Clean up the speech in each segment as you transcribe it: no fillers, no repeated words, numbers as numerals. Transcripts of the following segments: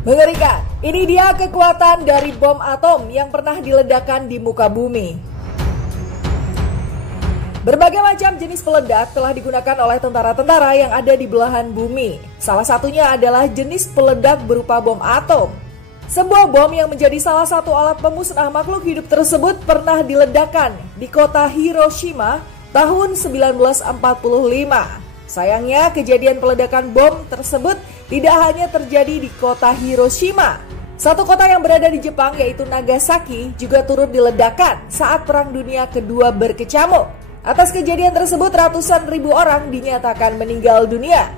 Mengerikan, ini dia kekuatan dari bom atom yang pernah diledakkan di muka bumi. Berbagai macam jenis peledak telah digunakan oleh tentara-tentara yang ada di belahan bumi. Salah satunya adalah jenis peledak berupa bom atom. Sebuah bom yang menjadi salah satu alat pemusnah makhluk hidup tersebut pernah diledakkan di kota Hiroshima tahun 1945. Sayangnya, kejadian peledakan bom tersebut tidak hanya terjadi di kota Hiroshima. Satu kota yang berada di Jepang, yaitu Nagasaki, juga turut diledakkan saat Perang Dunia Kedua berkecamuk. Atas kejadian tersebut, ratusan ribu orang dinyatakan meninggal dunia.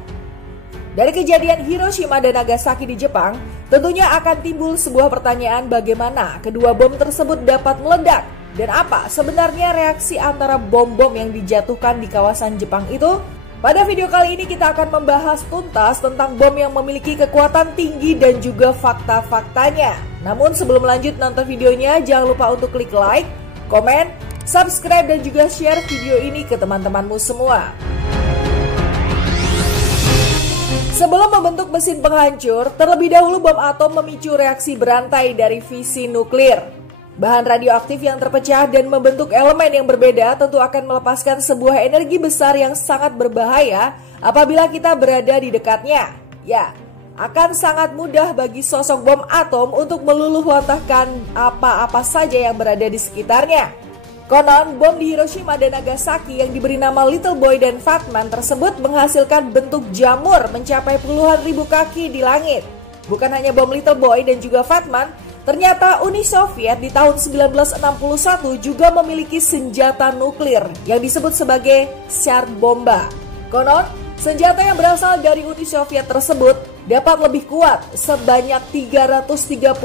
Dari kejadian Hiroshima dan Nagasaki di Jepang, tentunya akan timbul sebuah pertanyaan bagaimana kedua bom tersebut dapat meledak dan apa sebenarnya reaksi antara bom-bom yang dijatuhkan di kawasan Jepang itu. Pada video kali ini kita akan membahas tuntas tentang bom yang memiliki kekuatan tinggi dan juga fakta-faktanya. Namun sebelum lanjut nonton videonya, jangan lupa untuk klik like, komen, subscribe dan juga share video ini ke teman-temanmu semua. Sebelum membentuk mesin penghancur, terlebih dahulu bom atom memicu reaksi berantai dari fisi nuklir. Bahan radioaktif yang terpecah dan membentuk elemen yang berbeda tentu akan melepaskan sebuah energi besar yang sangat berbahaya apabila kita berada di dekatnya. Ya, akan sangat mudah bagi sosok bom atom untuk meluluhlantahkan apa-apa saja yang berada di sekitarnya. Konon, bom di Hiroshima dan Nagasaki yang diberi nama Little Boy dan Fat Man tersebut menghasilkan bentuk jamur mencapai puluhan ribu kaki di langit. Bukan hanya bom Little Boy dan juga Fat Man, ternyata Uni Soviet di tahun 1961 juga memiliki senjata nuklir yang disebut sebagai Tsar Bomba. Konon, senjata yang berasal dari Uni Soviet tersebut dapat lebih kuat sebanyak 333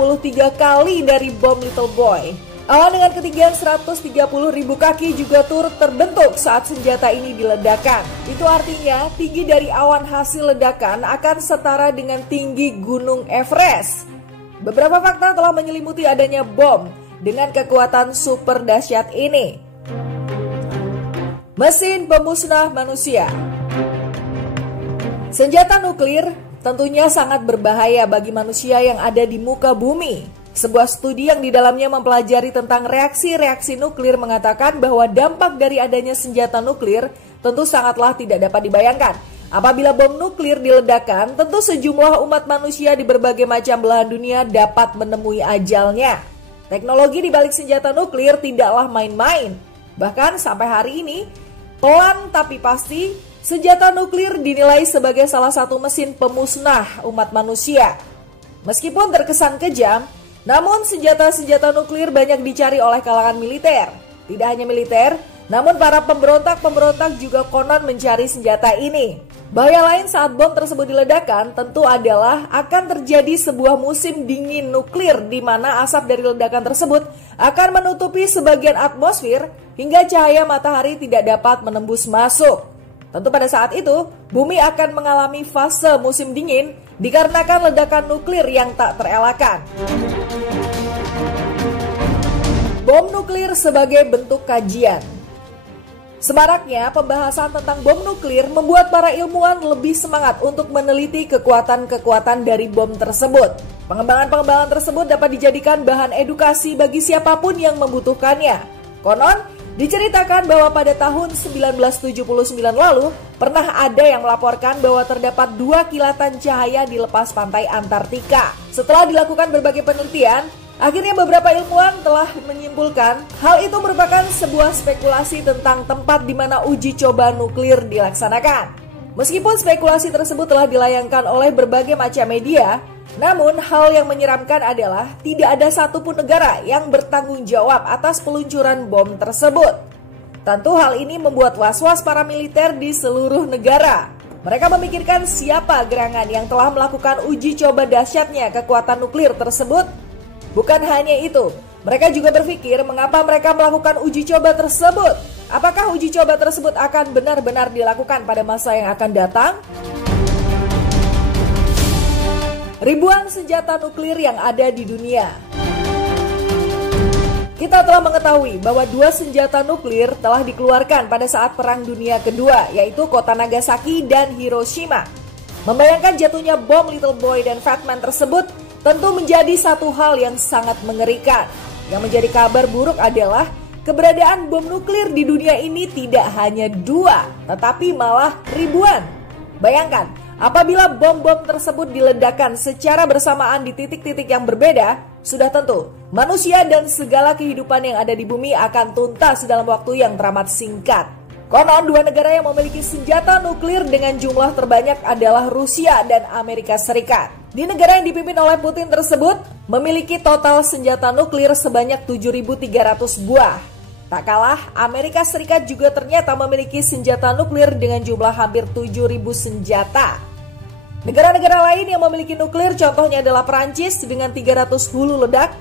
kali dari bom Little Boy. Awan dengan ketinggian 130 ribu kaki juga turut terbentuk saat senjata ini diledakkan. Itu artinya tinggi dari awan hasil ledakan akan setara dengan tinggi Gunung Everest. Beberapa fakta telah menyelimuti adanya bom dengan kekuatan super dahsyat ini. Mesin pemusnah manusia. Senjata nuklir tentunya sangat berbahaya bagi manusia yang ada di muka bumi. Sebuah studi yang di dalamnya mempelajari tentang reaksi-reaksi nuklir mengatakan bahwa dampak dari adanya senjata nuklir tentu sangatlah tidak dapat dibayangkan. Apabila bom nuklir diledakkan, tentu sejumlah umat manusia di berbagai macam belahan dunia dapat menemui ajalnya. Teknologi di balik senjata nuklir tidaklah main-main. Bahkan sampai hari ini, pelan tapi pasti, senjata nuklir dinilai sebagai salah satu mesin pemusnah umat manusia. Meskipun terkesan kejam, namun senjata-senjata nuklir banyak dicari oleh kalangan militer. Tidak hanya militer, namun para pemberontak-pemberontak juga konon mencari senjata ini. Bahaya lain saat bom tersebut diledakkan tentu adalah akan terjadi sebuah musim dingin nuklir di mana asap dari ledakan tersebut akan menutupi sebagian atmosfer hingga cahaya matahari tidak dapat menembus masuk. Tentu pada saat itu, bumi akan mengalami fase musim dingin dikarenakan ledakan nuklir yang tak terelakkan. Bom nuklir sebagai bentuk kajian. Semaraknya pembahasan tentang bom nuklir membuat para ilmuwan lebih semangat untuk meneliti kekuatan-kekuatan dari bom tersebut. Pengembangan-pengembangan tersebut dapat dijadikan bahan edukasi bagi siapapun yang membutuhkannya. Konon, diceritakan bahwa pada tahun 1979 lalu, pernah ada yang melaporkan bahwa terdapat 2 kilatan cahaya di lepas pantai Antartika. Setelah dilakukan berbagai penelitian, akhirnya beberapa ilmuwan telah menyimpulkan hal itu merupakan sebuah spekulasi tentang tempat di mana uji coba nuklir dilaksanakan. Meskipun spekulasi tersebut telah dilayangkan oleh berbagai macam media, namun hal yang menyeramkan adalah tidak ada satupun negara yang bertanggung jawab atas peluncuran bom tersebut. Tentu hal ini membuat was-was para militer di seluruh negara. Mereka memikirkan siapa gerangan yang telah melakukan uji coba dahsyatnya kekuatan nuklir tersebut. Bukan hanya itu, mereka juga berpikir mengapa mereka melakukan uji coba tersebut. Apakah uji coba tersebut akan benar-benar dilakukan pada masa yang akan datang? Ribuan senjata nuklir yang ada di dunia. Kita telah mengetahui bahwa 2 senjata nuklir telah dikeluarkan pada saat Perang Dunia Kedua, yaitu kota Nagasaki dan Hiroshima. Membayangkan jatuhnya bom Little Boy dan Fat Man tersebut tentu menjadi satu hal yang sangat mengerikan. Yang menjadi kabar buruk adalah keberadaan bom nuklir di dunia ini tidak hanya 2, tetapi malah ribuan. Bayangkan, apabila bom-bom tersebut diledakkan secara bersamaan di titik-titik yang berbeda, sudah tentu manusia dan segala kehidupan yang ada di bumi akan tuntas dalam waktu yang teramat singkat. Konon 2 negara yang memiliki senjata nuklir dengan jumlah terbanyak adalah Rusia dan Amerika Serikat. Di negara yang dipimpin oleh Putin tersebut memiliki total senjata nuklir sebanyak 7.300 buah. Tak kalah, Amerika Serikat juga ternyata memiliki senjata nuklir dengan jumlah hampir 7.000 senjata. Negara-negara lain yang memiliki nuklir contohnya adalah Perancis dengan 300 hulu ledak,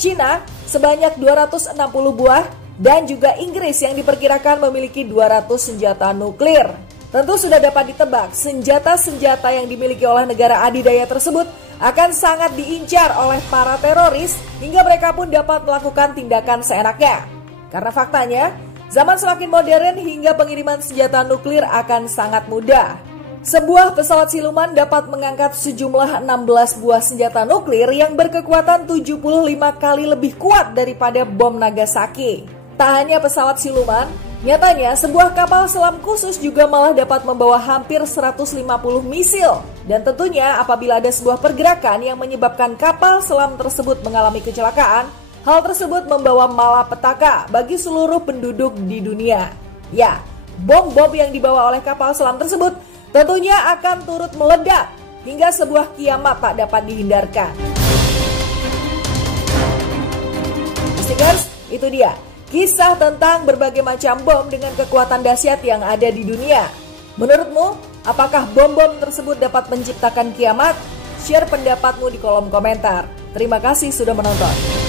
Cina sebanyak 260 buah, dan juga Inggris yang diperkirakan memiliki 200 senjata nuklir. Tentu sudah dapat ditebak, senjata-senjata yang dimiliki oleh negara adidaya tersebut akan sangat diincar oleh para teroris hingga mereka pun dapat melakukan tindakan seenaknya. Karena faktanya, zaman semakin modern hingga pengiriman senjata nuklir akan sangat mudah. Sebuah pesawat siluman dapat mengangkat sejumlah 16 buah senjata nuklir yang berkekuatan 75 kali lebih kuat daripada bom Nagasaki. Tak hanya pesawat siluman, nyatanya sebuah kapal selam khusus juga malah dapat membawa hampir 150 misil. Dan tentunya apabila ada sebuah pergerakan yang menyebabkan kapal selam tersebut mengalami kecelakaan, hal tersebut membawa malapetaka bagi seluruh penduduk di dunia. Ya, bom-bom yang dibawa oleh kapal selam tersebut tentunya akan turut meledak hingga sebuah kiamat tak dapat dihindarkan. Listeners, itu dia kisah tentang berbagai macam bom dengan kekuatan dahsyat yang ada di dunia. Menurutmu, apakah bom-bom tersebut dapat menciptakan kiamat? Share pendapatmu di kolom komentar. Terima kasih sudah menonton.